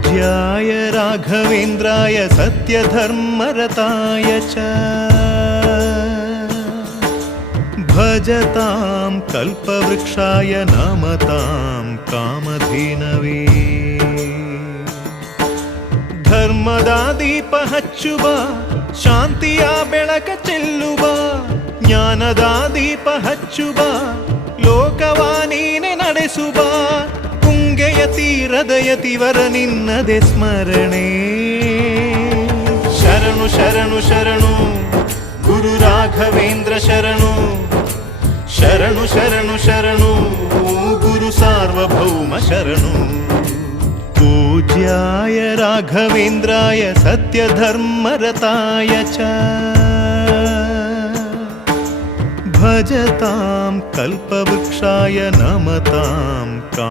पूज्याय राघवेन्द्राय सत्यधर्मरताय च भजतां कल्पवृक्षाय नमतां कामधेनवे ಧರ್ಮದ ದೀಪ ಹಚ್ಚುವ ಶಾಂತಿಯ ಬೆಳಕ ಚೆಲ್ಲುವ ಜ್ಞಾನದ ದೀಪ ಹಚ್ಚುವ ಲೋಕವ ನೀನೆ ನಡೆಸುವ ತುಂಗೆಯ ತೀರದ ಯತಿವರ ನಿನ್ನದೆ ಸ್ಮರಣೆ ಶರಣು ಶರಣು ಶರಣು ಗುರು ರಾಘವೇಂದ್ರ ಶರಣು ಶರಣು ಶರಣು ಶರಣು ಗುರು ಸಾರ್ವಭೌಮ ಶರಣು पूज्याय राघवेन्द्राय सत्यधर्मरताय च भजतां कल्पवृक्षाय नमतां